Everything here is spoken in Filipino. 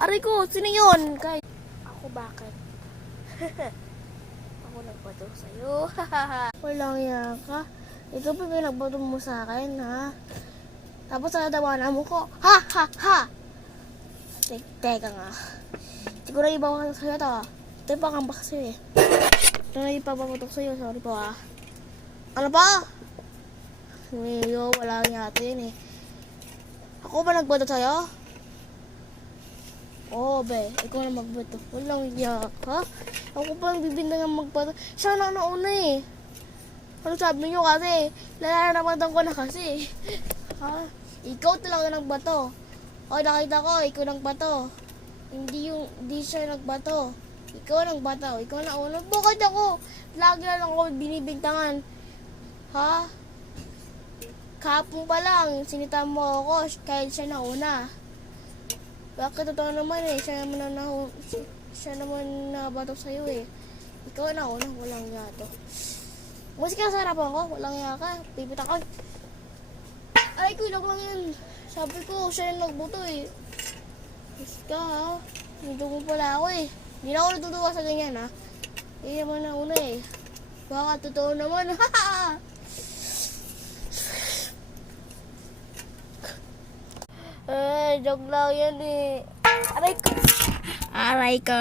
Aray ko, sino yun? Kahit ako bakit? Ako nagbato sa'yo. Walang yan ka. Ikaw pa pinagbato mo sa akin, ha? Tapos nadawanan mo ko. Ha, ha, ha! Teka nga. Hindi ko na ibawatok sa'yo to. Ito yung pakambak sa'yo eh. Ito na ipababatok sa'yo. Sorry po ha. Ano pa? Ngayon, wala yata yun eh. Ako ba nagbato sa'yo? Oo, be. Ikaw na magbato. Walang iyak, ha? Ako pa nagbibinda ng magbato. Siya na nauna eh. Ano sabi niyo kasi? Lalanamatan ko na kasi. Ha? Ikaw talaga nagbato. O, nakita ko, ikaw nagbato. Hindi siya nagbato. Ikaw nagbato. Ikaw na una. Bakit ako? Lagi na lang ako binibigtangan. Ha? Kahapon pa lang, sinita mo ako kahit siya nauna. Bakit totoo naman eh, siya naman nabatok sa'yo eh. Ikaw na una, walang yato. Mas kasarapan ko, walang yaka, pipita ka. Ay, kulang lang yan. Sabi ko, siya yung nagbuto eh. Mas ka ha, nandun mo pala ako eh. Hindi na ako natutuwa sa ganyan ha. Hindi naman na una eh. Baka totoo naman, ha. Joke lang yan eh. Aray ko. Aray ka.